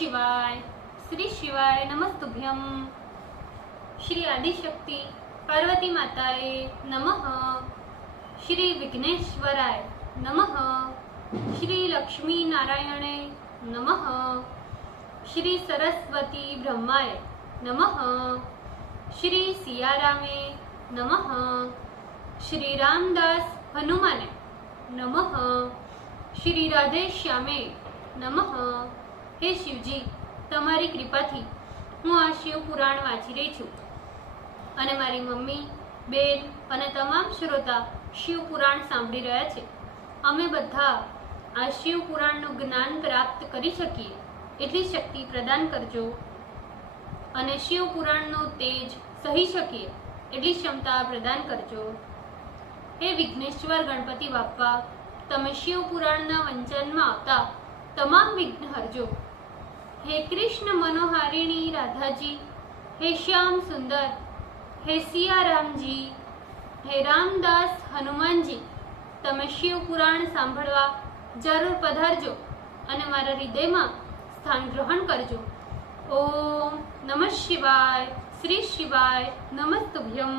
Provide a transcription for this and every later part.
शिवाय, श्री शिवाय नमस्तुभ्यम। श्री आदिशक्ति पार्वती माताए नमः। श्री विघ्नेश्वराय नमः। श्री लक्ष्मी नारायणे नमः। श्री सरस्वती ब्रह्माय नमः। श्री सियारामे नमः। श्री रामदास हनुमाने नमः। श्री राधे श्यामे नमः। हे शिवजी, તમારી કૃપાથી હું આ શિવ પુરાણ વાંચી રહી છું અને મારી મમ્મી, બેન અને તમામ શ્રોતા શિવ પુરાણ સાંભળી રહ્યા છે। અમે બધા આ શિવ પુરાણનું જ્ઞાન પ્રાપ્ત કરી શકીએ એટલી શક્તિ પ્રદાન કરજો અને શિવ પુરાણનું તેજ સહી શકીએ એટલી ક્ષમતા પ્રદાન કરજો। હે વિઘ્નેશ્વર ગણપતિ બાપ્પા, તમે શિવ પુરાણના વંચનમાં આવતા તમામ વિઘ્ન હરજો। हे कृष्ण मनोहारिणी राधा जी, हे श्याम सुंदर, हे सिया राम जी, हे रामदास हनुमान जी, तमे शिव पुराण सांभळवा जरूर पधारजो अने मारा हृदयमां स्थान ग्रहण करजो। ओम नमः शिवाय, श्री शिवाय नमस्तुभ्यम।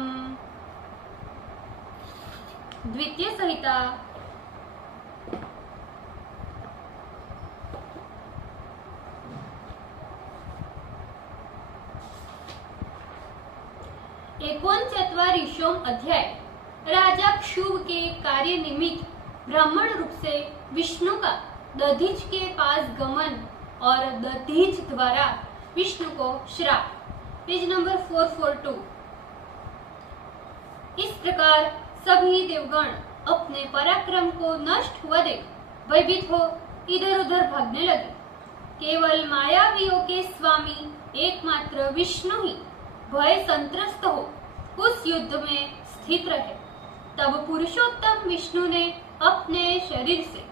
द्वितीय संहिता। एकोनचत्वारिशों अध्याय। राजा क्षुभ के कार्य निमित्त ब्राह्मण रूप से विष्णु का दधीच के पास गमन और दधीच द्वारा विष्णु को श्राप। Page number 442। इस प्रकार सभी देवगण अपने पराक्रम को नष्ट हुआ देख भयभीत हो इधर उधर भागने लगे। केवल मायावियों के स्वामी एकमात्र विष्णु ही भय संत्रस्त हो उस युद्ध में स्थित रहे। तब पुरुषोत्तम विष्णु ने अपने शरीर से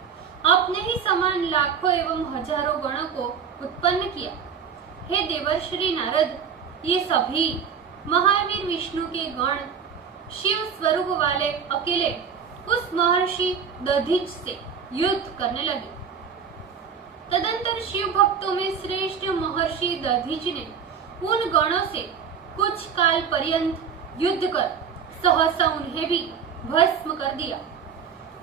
अपने ही समान लाखों एवं हजारों गणों को उत्पन्न किया। हे देवर्षि नारद, ये सभी महावीर विष्णु के गण शिव स्वरूप वाले अकेले उस महर्षि दधीच से युद्ध करने लगे। तदंतर शिव भक्तों में श्रेष्ठ महर्षि दधीच ने उन गणों से कुछ काल पर्यंत युद्ध कर सहसा उन्हें भी भस्म कर दिया।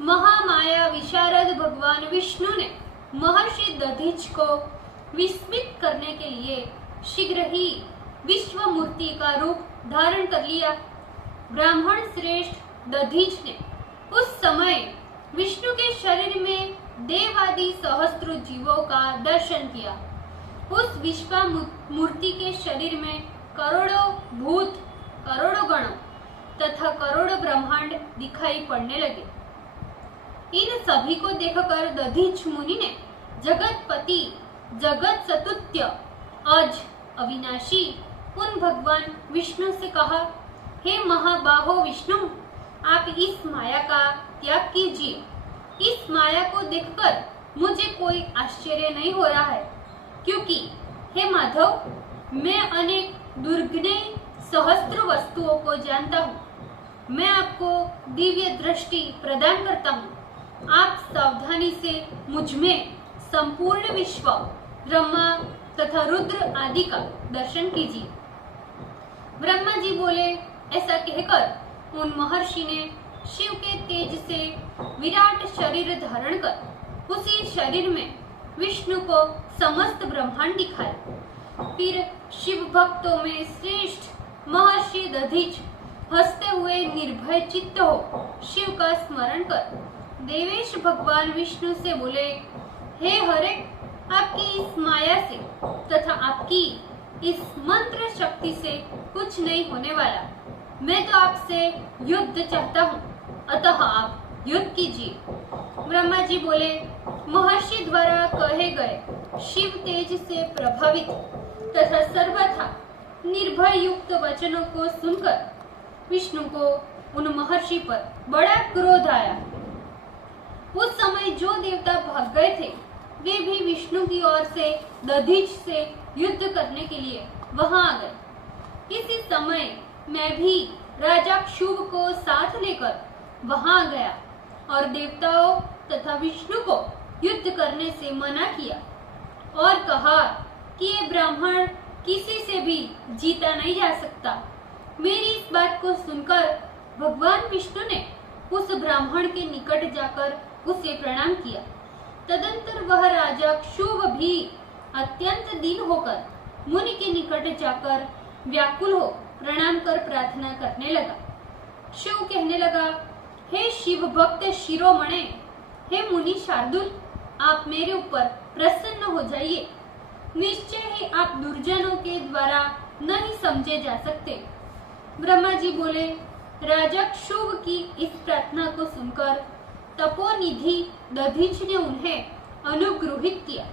महामाया विशारद भगवान विष्णु ने महर्षि दधीच को विस्मित करने के लिए शीघ्र ही विश्व मूर्ति का रूप धारण कर लिया। ब्राह्मण श्रेष्ठ दधीच ने उस समय विष्णु के शरीर में देवादि सहस्त्र जीवों का दर्शन किया। उस विश्व मूर्ति के शरीर में करोड़ों भूत, करोड़ों गणों तथा करोड़ों ब्रह्मांड दिखाई पड़ने लगे। इन सभी को देखकर दधीच मुनि ने जगतपति, जगत सतुत्य, अज, अविनाशी उन भगवान विष्णु से कहा, हे महाबाहो विष्णु, आप इस माया का त्याग कीजिए। इस माया को देखकर मुझे कोई आश्चर्य नहीं हो रहा है, क्योंकि हे माधव, मैं अनेक दुर्गुणे सहस्त्र वस्तुओं को जानता हूँ। मैं आपको दिव्य दृष्टि प्रदान करता हूँ। आप सावधानी से मुझ में संपूर्ण विश्व, ब्रह्मा तथा रुद्र आदि का दर्शन कीजिए। ब्रह्मा जी बोले। ऐसा कहकर उन महर्षि ने शिव के तेज से विराट शरीर धारण कर उसी शरीर में विष्णु को समस्त ब्रह्मांड दिखाए। फिर शिव भक्तों में श्रेष्ठ महर्षि दधीच हंसते हुए निर्भय चित्त हो शिव का स्मरण कर देवेश भगवान विष्णु से बोले, हे हरे, आपकी इस माया से तथा आपकी इस मंत्र शक्ति से कुछ नहीं होने वाला। मैं तो आपसे युद्ध चाहता हूँ, अतः आप युद्ध कीजिए। ब्रह्मा जी बोले। महर्षि द्वारा कहे गए शिव तेज से प्रभावित तथा सर्वथा निर्भय युक्त वचनों को सुनकर विष्णु को उन महर्षि पर बड़ा क्रोध आया। उस समय जो देवता भाग गए थे वे भी विष्णु की ओर से दधीच से युद्ध करने के लिए वहां आ गए। इसी समय मैं भी राजा क्षुभ को साथ लेकर वहां आ गया और देवताओं तथा विष्णु को युद्ध करने से मना किया और कहा, कि ये ब्राह्मण किसी से भी जीता नहीं जा सकता। मेरी इस बात को सुनकर भगवान विष्णु ने उस ब्राह्मण के निकट जाकर उसे प्रणाम किया। तदंतर वह राजा क्षुभ भी अत्यंत दीन होकर मुनि के निकट जाकर व्याकुल हो प्रणाम कर प्रार्थना करने लगा। शिव कहने लगा, हे शिव भक्त शिरोमणे, हे मुनि शार्दुल, आप मेरे ऊपर प्रसन्न हो जाइए। निश्चय ही आप दुर्जनों के द्वारा नहीं समझे जा सकते। ब्रह्मा जी बोले, राजा क्षुभ की इस प्रार्थना को सुनकर तपोनिधि दधीच ने उन्हें अनुग्रहित किया,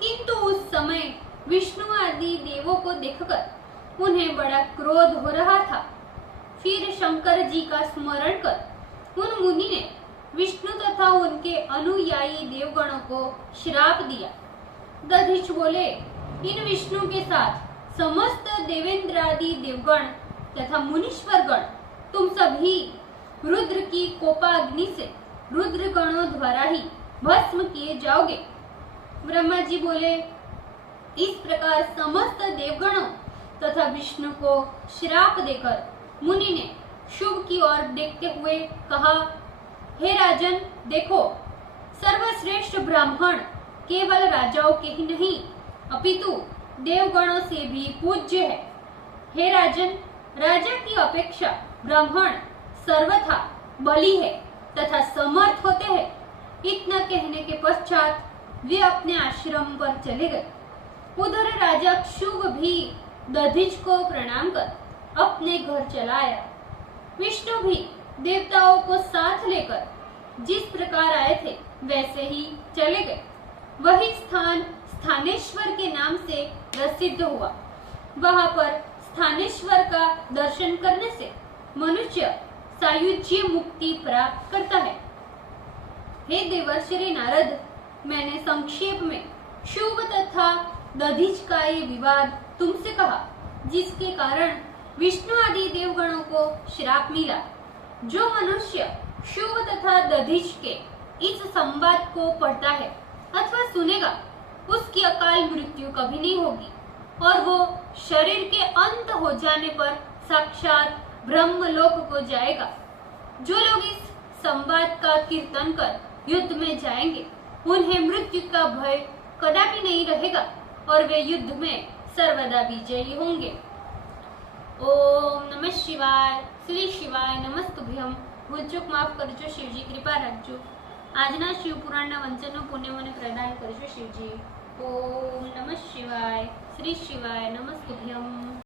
किंतु उस समय विष्णु आदि देवों को देखकर उन्हें बड़ा क्रोध हो रहा था। फिर शंकर जी का स्मरण कर उन मुनि ने विष्णु तथा उनके अनुयायी देवगणों को श्राप दिया। दधीच बोले, इन विष्णु के साथ समस्त देवेंद्रादि देवगण तथा मुनीश्वरगण तुम सभी रुद्र की कोपाग्नि से रुद्र गणों द्वारा ही भस्म किए जाओगे। ब्रह्मा जी बोले, इस प्रकार समस्त देवगणों तथा विष्णु को श्राप देकर मुनि ने शुभ की ओर देखते हुए कहा, हे राजन, देखो, सर्वश्रेष्ठ ब्राह्मण केवल राजाओं के ही नहीं अपितु देवगणों से भी पूज्य है। हे राजन, राजा की अपेक्षा ब्राह्मण सर्वथा बली है तथा समर्थ होते हैं। इतना कहने के पश्चात वे अपने आश्रम पर चले गए। उधर राजा क्षुभ भी दधीच को प्रणाम कर अपने घर चला आया। विष्णु भी देवताओं को साथ लेकर जिस प्रकार आए थे वैसे ही चले गए। वही स्थान स्थानेश्वर के नाम से प्रसिद्ध हुआ। वहां पर स्थानेश्वर का दर्शन करने से मनुष्य सायुज्य मुक्ति प्राप्त करता है। हे देवर्षि नारद, मैंने संक्षेप में शुभ तथा दधीच का ये विवाद तुमसे कहा, जिसके कारण विष्णु आदि देवगणों को श्राप मिला। जो मनुष्य शुभ तथा दधीच के इस संवाद को पढ़ता है अथवा सुनेगा, उसकी अकाल मृत्यु कभी नहीं होगी और वो शरीर के अंत हो जाने पर साक्षात ब्रह्मलोक को जाएगा। जो लोग इस संवाद का कीर्तन कर युद्ध में जाएंगे, उन्हें मृत्यु का भय कदापि नहीं रहेगा और वे युद्ध में सर्वदा विजयी होंगे। ओम नमः शिवाय। श्री शिवाय नमस्तुभ्यम। भूल चूक माफ करजो शिवजी, कृपा રાખજો। આજના શિવ પુરાણના વંચનનો પુણ્ય મને પ્રદાન કરજો શિવજી। ઓમ નમઃ શિવાય। શ્રી શિવાય નમસ્તુભ્યમ।